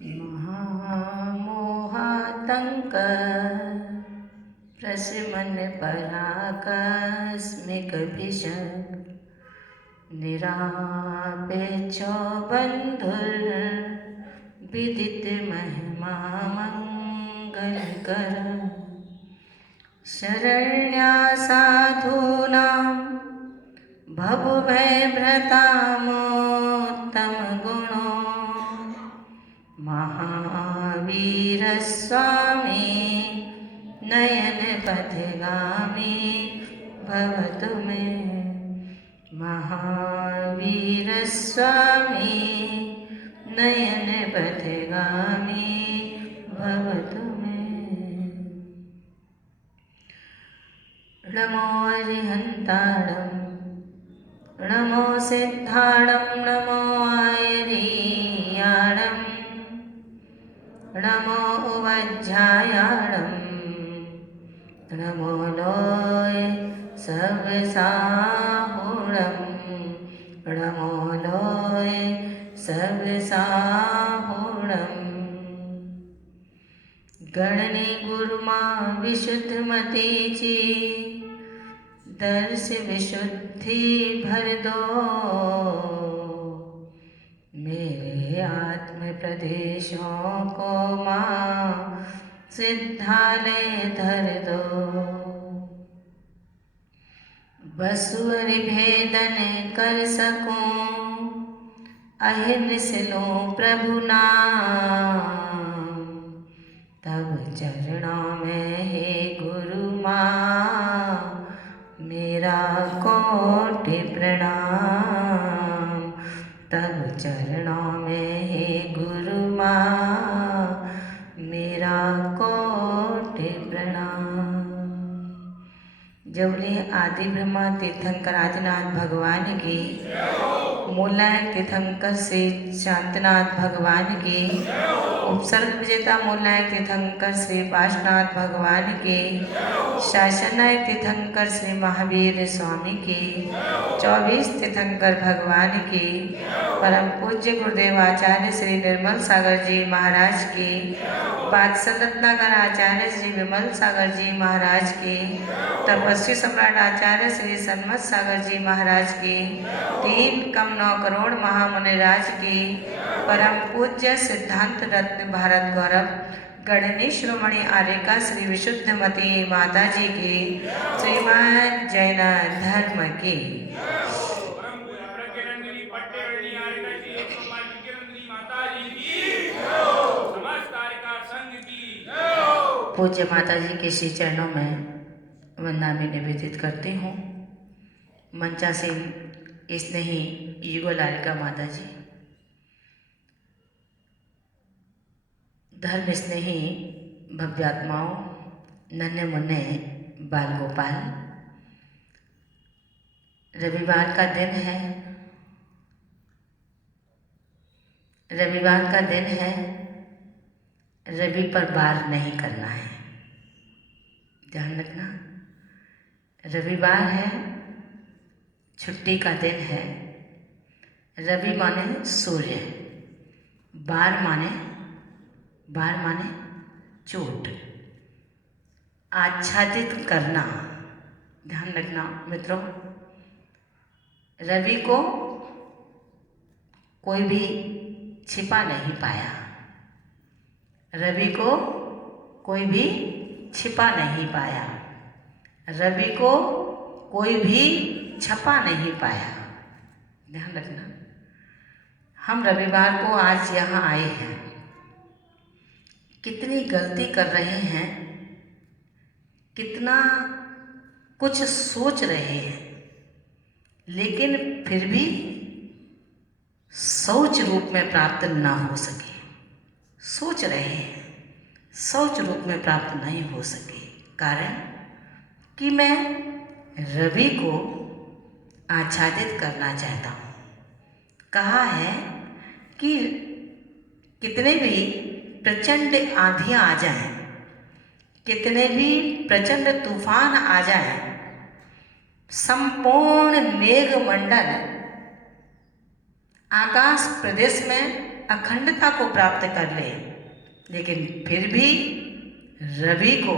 महामोहातङ्क प्रशमनपराकस्मिक विषम निरापेक्षो बन्धुर्विदित महिमा मङ्गलकर शरण्या साधूनां भवभयभृतामोत्तमगुणो महावीर स्वामी नयनपथगामी भवतु मे। महावीर स्वामी नयनपथगामी भवतु मे। नमो अरिहन्ताणं नमो सिद्धाणं नमो आयरीयाणं नमो उवज्झायाणं नमो लोय सर्वसाहुणं नमो लोय सर्वसाहुणं। गणनी गुरुमा विशुद्धमतीची दर्श विशुद्धि भर दो मेरे आत्म प्रदेशों को माँ सिद्धालय धर दो। बसुअर भेदन कर सकूं अहिर्निश लूं प्रभु नाम तब चरणों में हे गुरु माँ मेरा कोटि प्रणाम। तब चरणों में हे गुरु माँ मेरा कोटि प्रणाम। जबले आदि ब्रह्मा तीर्थंकर आदिनाथ भगवान की, मूलनायक तीर्थंकर श्री शांतनाथ भगवान की, उपसर्ग विजेता मूलनायक तीर्थंकर श्री पाशनाथ भगवान की, शासन नायक तीर्थंकर श्री महावीर स्वामी की, 24 तीर्थंकर भगवान की, परम पूज्य गुरुदेव आचार्य श्री निर्मल सागर जी महाराज की, पार्षद रत्नाकर आचार्य श्री विमल सागर जी महाराज की, तपस्वी सम्राट आचार्य श्री सन्मत सागर जी महाराज की, 3,9 करोड़ महामुनिराज की, परम पूज्य सिद्धांत रत्न भारत गौरव गणनी शिरोमणि आर्यका श्री विशुद्धमती माता जी की, श्रीमद जैन धर्म की। पूज्य माता जी के श्री चरणों में वंदना में निवेदित करती हूँ। मंचासीन स्नेही युगलालिका माता जी, धर्म स्नेही भव्यात्माओं, नन्हे मुन्ने बाल गोपाल, रविवार का दिन है, रविवार का दिन है, रवि पर वार नहीं करना है, ध्यान रखना। रविवार है, छुट्टी का दिन है। रवि माने सूर्य, वार माने चोट, आच्छादित करना, ध्यान रखना मित्रों। रवि को कोई भी छिपा नहीं पाया, रवि को कोई भी छिपा नहीं पाया, रवि को कोई भी छपा नहीं पाया, ध्यान रखना। हम रविवार को आज यहाँ आए हैं, कितनी गलती कर रहे हैं, कितना कुछ सोच रहे हैं, लेकिन फिर भी सोच रूप में प्राप्त ना हो सके। सोच रहे हैं, सोच रूप में प्राप्त नहीं हो सके। कारण कि मैं रवि को आच्छादित करना चाहता हूँ। कहा है कि कितने भी प्रचंड आंधियाँ आ जाएं, कितने भी प्रचंड तूफान आ जाएं, संपूर्ण मेघमंडल आकाश प्रदेश में अखंडता को प्राप्त कर ले, लेकिन फिर भी रवि को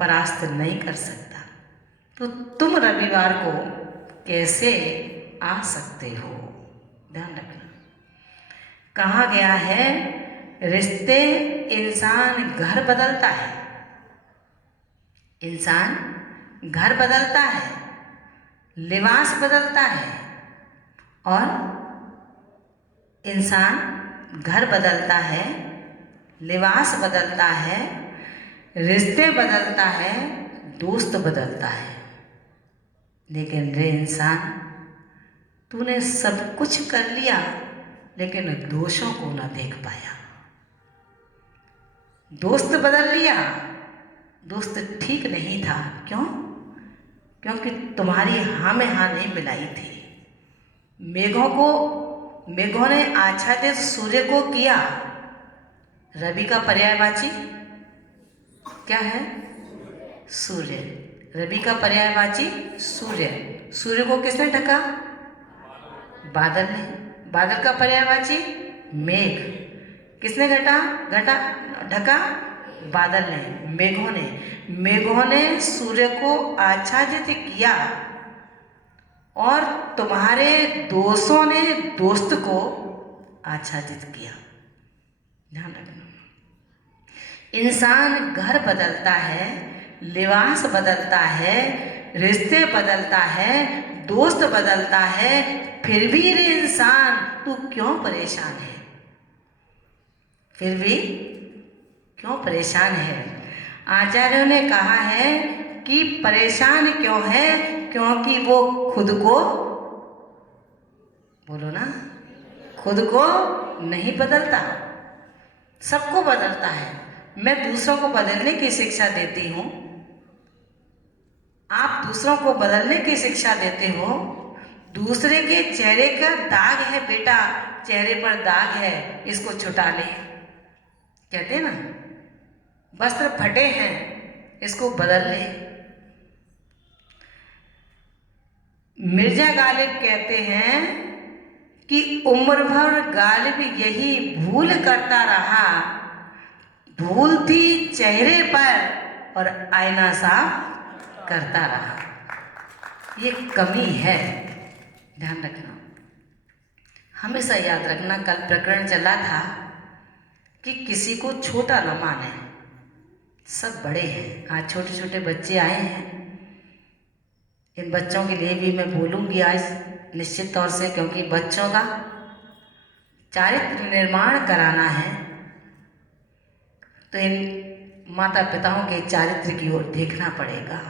परास्त नहीं कर सकता, तो तुम रविवार को कैसे आ सकते हो? ध्यान रखना। कहा गया है रिश्ते इंसान घर बदलता है, इंसान घर बदलता है, लिबास बदलता है, और इंसान घर बदलता है, लिबास बदलता है, रिश्ते बदलता है, दोस्त बदलता है, लेकिन रे इंसान, तूने सब कुछ कर लिया लेकिन दोषों को ना देख पाया। दोस्त बदल लिया, दोस्त ठीक नहीं था। क्यों? क्योंकि तुम्हारी हाँ में हाँ नहीं मिलाई थी। मेघों ने आच्छादित सूर्य को किया। रवि का पर्यायवाची क्या है? सूर्य। रवि का पर्यायवाची सूर्य। सूर्य को किसने ढका? बादल ने। बादल का पर्यायवाची मेघ। किसने ढका? बादल ने, मेघों ने सूर्य को आच्छादित किया, और तुम्हारे दोस्तों ने दोस्त को आच्छादित किया। ध्यान रखना। इंसान घर बदलता है, लिबास बदलता है, रिश्ते बदलता है, दोस्त बदलता है, फिर भी रे इंसान तू क्यों परेशान है? फिर भी क्यों परेशान है? आचार्यों ने कहा है कि परेशान क्यों है? क्योंकि वो खुद को, बोलो ना, खुद को नहीं बदलता, सबको बदलता है। मैं दूसरों को बदलने की शिक्षा देती हूँ, आप दूसरों को बदलने की शिक्षा देते हो। दूसरे के चेहरे का दाग है बेटा, चेहरे पर दाग है, इसको छुटा ले। कहते हैं ना, वस्त्र फटे हैं, इसको बदल ले। मिर्जा गालिब कहते हैं कि उम्र भर गालिब यही भूल करता रहा, भूल थी चेहरे पर और आईना साफ करता रहा। ये कमी है, ध्यान रखना। हमेशा याद रखना, कल प्रकरण चला था कि किसी को छोटा न माने, सब बड़े हैं। आज छोटे छोटे बच्चे आए हैं, इन बच्चों के लिए भी मैं बोलूँगी आज निश्चित तौर से, क्योंकि बच्चों का चारित्र निर्माण कराना है, तो इन माता पिताओं के चारित्र की ओर देखना पड़ेगा।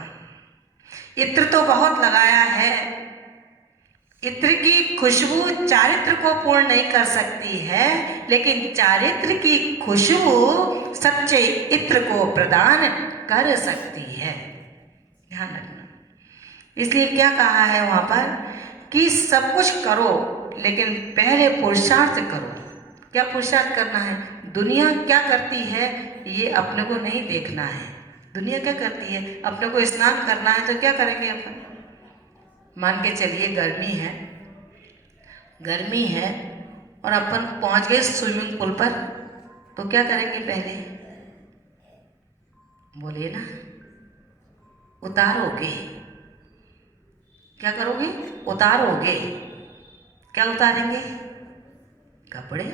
इत्र तो बहुत लगाया है, इत्र की खुशबू चारित्र को पूर्ण नहीं कर सकती है, लेकिन चारित्र की खुशबू सच्चे इत्र को प्रदान कर सकती है। ध्यान रखना। इसलिए क्या कहा है वहाँ पर कि सब कुछ करो, लेकिन पहले पुरुषार्थ करो। क्या पुरुषार्थ करना है? दुनिया क्या करती है ये अपने को नहीं देखना है। दुनिया क्या करती है? अपने को स्नान करना है तो क्या करेंगे अपन? मान के चलिए गर्मी है और अपन पहुंच गए स्विमिंग पूल पर, तो क्या करेंगे? पहले बोलिए ना, उतारोगे। क्या करोगे? उतारोगे। क्या उतारेंगे? कपड़े।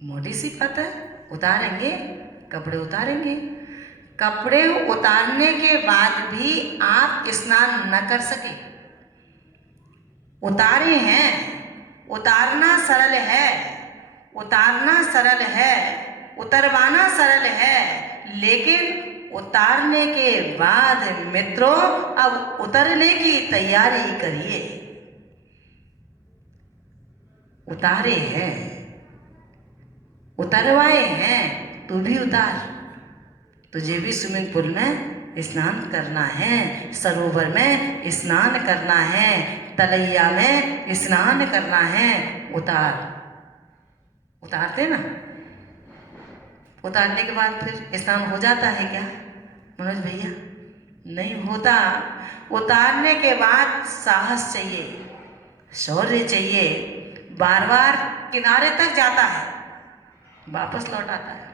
मोटी सी बात है, उतारेंगे, कपड़े उतारेंगे। कपड़े उतारने के बाद भी आप स्नान न कर सके। उतारे हैं, उतारना सरल है, उतारना सरल है, उतरवाना सरल है, लेकिन उतारने के बाद मित्रों अब उतरने की तैयारी करिए। उतारे हैं, उतरवाए हैं, तू भी उतार। तुझे भी स्विमिंग पूल में स्नान करना है, सरोवर में स्नान करना है, तलैया में स्नान करना है। उतारते ना। उतारने के बाद फिर स्नान हो जाता है क्या मनोज भैया? नहीं होता। उतारने के बाद साहस चाहिए, शौर्य चाहिए, बार बार किनारे तक जाता है, वापस लौट आता है,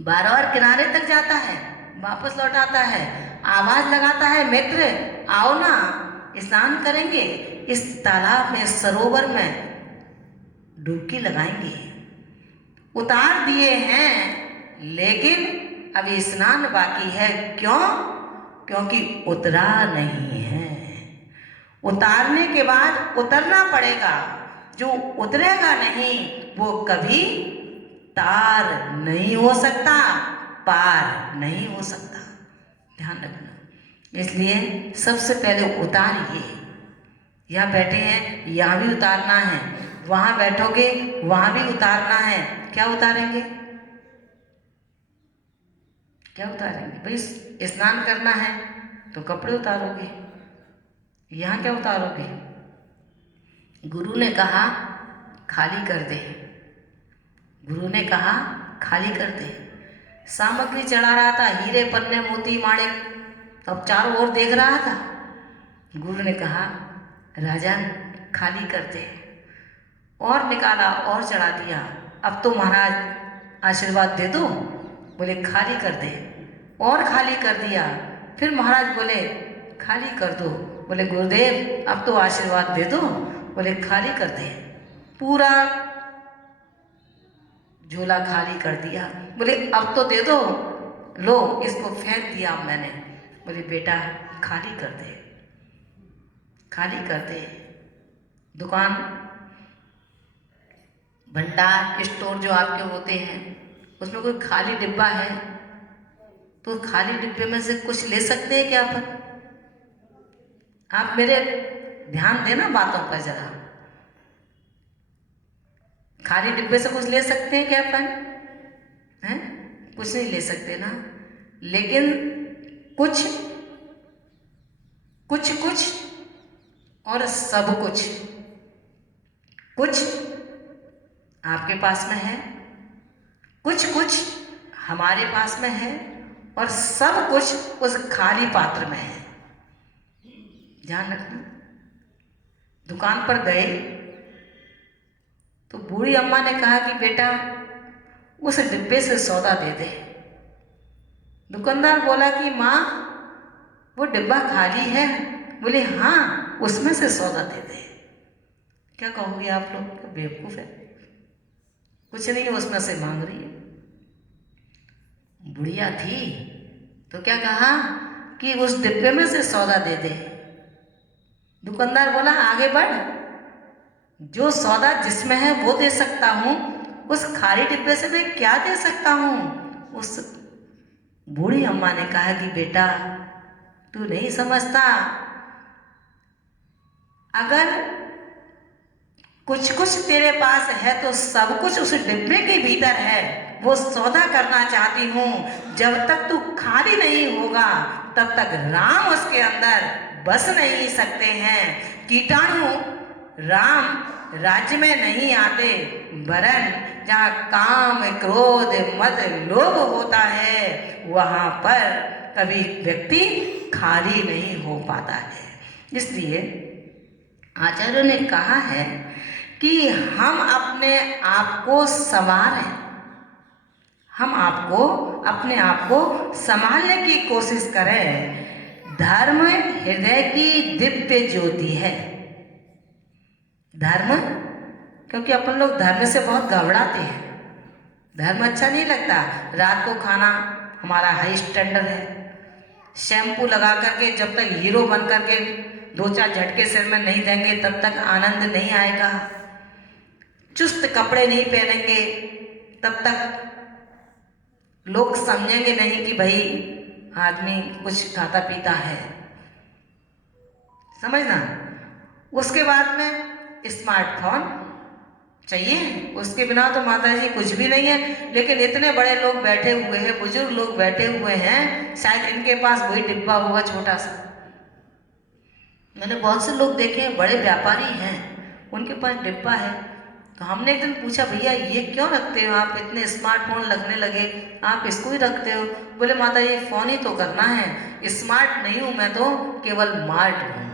बार बार किनारे तक जाता है, वापस लौट आता है, आवाज लगाता है, मित्र आओ ना स्नान करेंगे, इस तालाब में, सरोवर में डुबकी लगाएंगे। उतार दिए हैं लेकिन अभी स्नान बाकी है। क्यों? क्योंकि उतरा नहीं है। उतारने के बाद उतरना पड़ेगा। जो उतरेगा नहीं वो कभी तार नहीं हो सकता, पार नहीं हो सकता। ध्यान रखना। इसलिए सबसे पहले उतारिए। यहाँ बैठे हैं, यहाँ भी उतारना है, वहाँ बैठोगे वहाँ भी उतारना है। क्या उतारेंगे? क्या उतारेंगे भाई? स्नान करना है तो कपड़े उतारोगे, यहाँ क्या उतारोगे? गुरु ने कहा खाली कर दे, गुरु ने कहा खाली कर दे। सामग्री चढ़ा रहा था, हीरे पन्ने मोती माणिक, अब चारों ओर देख रहा था। गुरु ने कहा राजन खाली कर दे, और निकाला और चढ़ा दिया। अब तो महाराज आशीर्वाद दे दो। बोले खाली कर दे, और खाली कर दिया। फिर महाराज बोले खाली कर दो। बोले गुरुदेव अब तो आशीर्वाद दे दो। बोले खाली कर दे। पूरा झोला खाली कर दिया। बोले अब तो दे दो, लो इसको फेंक दिया मैंने। बोले बेटा खाली कर दे, खाली कर दे। दुकान, भंडार, स्टोर जो आपके होते हैं, उसमें कोई खाली डिब्बा है तो खाली डिब्बे में से कुछ ले सकते हैं क्या अपन? आप मेरे ध्यान देना बातों पर जरा। खाली डिब्बे से कुछ ले सकते हैं क्या अपन? हैं? कुछ नहीं ले सकते ना। लेकिन कुछ कुछ कुछ और सब कुछ, कुछ आपके पास में है, कुछ कुछ हमारे पास में है, और सब कुछ उस खाली पात्र में है। ध्यान रखना। दुकान पर गए तो बूढ़ी अम्मा ने कहा कि बेटा उस डिब्बे से सौदा दे दे। दुकानदार बोला कि माँ वो डिब्बा खाली है। बोले हाँ उसमें से सौदा दे दे। क्या कहोगे आप लोग? बेवकूफ है, कुछ नहीं उसमें से मांग रही है। बुढ़िया थी तो क्या कहा कि उस डिब्बे में से सौदा दे दे। दुकानदार बोला आगे बढ़, जो सौदा जिसमें है वो दे सकता हूँ, उस खाली डिब्बे से मैं क्या दे सकता हूँ? उस बूढ़ी अम्मा ने कहा कि बेटा तू नहीं समझता, अगर कुछ कुछ तेरे पास है तो सब कुछ उस डिब्बे के भीतर है। वो सौदा करना चाहती हूँ, जब तक तू खाली नहीं होगा तब तक राम उसके अंदर बस नहीं सकते हैं। कीटाणु राम राज्य में नहीं आते, वरन जहाँ काम क्रोध मद लोभ होता है वहाँ पर कभी व्यक्ति खाली नहीं हो पाता है। इसलिए आचार्यों ने कहा है कि हम अपने आप को संवारें, हम आपको अपने आप को संभालने की कोशिश करें। धर्म हृदय की दिव्य ज्योति है। धर्म, क्योंकि अपन लोग धर्म से बहुत घबराते हैं, धर्म अच्छा नहीं लगता। रात को खाना हमारा हाई स्टैंडर्ड है, शैम्पू लगा करके जब तक हीरो बन करके दो चार झटके सिर में नहीं देंगे तब तक आनंद नहीं आएगा। चुस्त कपड़े नहीं पहनेंगे तब तक लोग समझेंगे नहीं कि भाई आदमी कुछ खाता पीता है, समझना। उसके बाद में स्मार्टफोन चाहिए, उसके बिना तो माता जी कुछ भी नहीं है। लेकिन इतने बड़े लोग बैठे हुए हैं, बुजुर्ग लोग बैठे हुए हैं, शायद इनके पास वही डिब्बा होगा छोटा सा। मैंने बहुत से लोग देखे हैं, बड़े व्यापारी हैं, उनके पास डिब्बा है। तो हमने एक दिन पूछा भैया ये क्यों रखते हो आप? इतने स्मार्टफोन लगने लगे, आप इसको ही रखते हो? बोले माता ये फ़ोन ही तो करना है, स्मार्ट नहीं हूँ मैं तो, केवल मार्ट हूँ।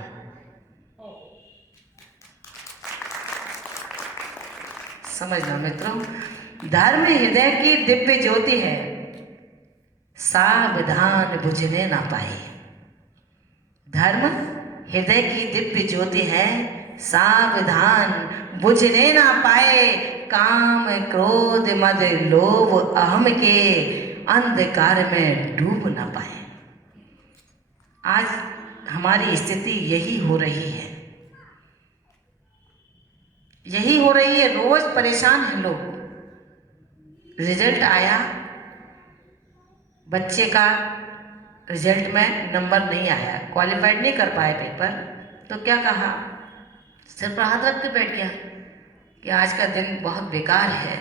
समझना मित्रों, धर्म हृदय की दिव्य ज्योति है, सावधान बुझने ना पाए। धर्म हृदय की दिव्य ज्योति है, सावधान बुझने ना पाए। काम क्रोध मद लोभ अहम के अंधकार में डूब ना पाए। आज हमारी स्थिति यही हो रही है, यही हो रही है। रोज परेशान हैं लोग। रिजल्ट आया, बच्चे का रिजल्ट में नंबर नहीं आया, क्वालिफाइड नहीं कर पाए पेपर, तो क्या कहा, सिर पर हाथ रख के बैठ गया कि आज का दिन बहुत बेकार है।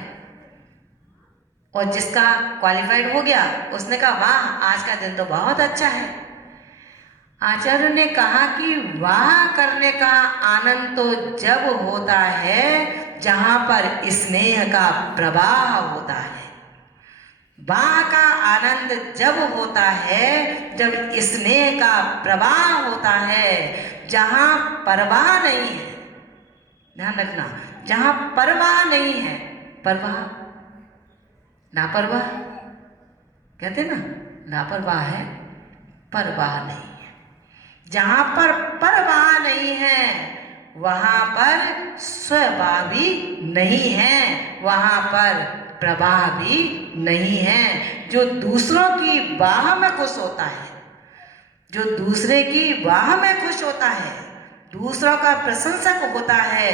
और जिसका क्वालिफाइड हो गया उसने कहा वाह आज का दिन तो बहुत अच्छा है। आचार्य ने कहा कि वाह करने का आनंद तो जब होता है जहाँ पर स्नेह का प्रवाह होता है। वाह का आनंद जब होता है जब स्नेह का प्रवाह होता है, जहाँ परवाह नहीं है। ध्यान रखना, जहाँ परवाह नहीं है, परवाह लापरवाह कहते ना, लापरवाह है, परवाह नहीं है। जहाँ पर परवाह नहीं है वहाँ पर स्ववाह भी नहीं है, वहाँ पर प्रवाह भी नहीं है। जो दूसरों की वाह में खुश होता है, जो दूसरे की वाह में खुश होता है, दूसरों का प्रशंसक होता है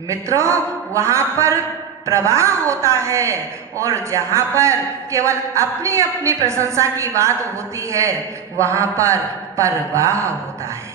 मित्रों, वहाँ पर प्रवाह होता है। और जहाँ पर केवल अपनी अपनी प्रशंसा की बात होती है वहाँ पर परवाह होता है।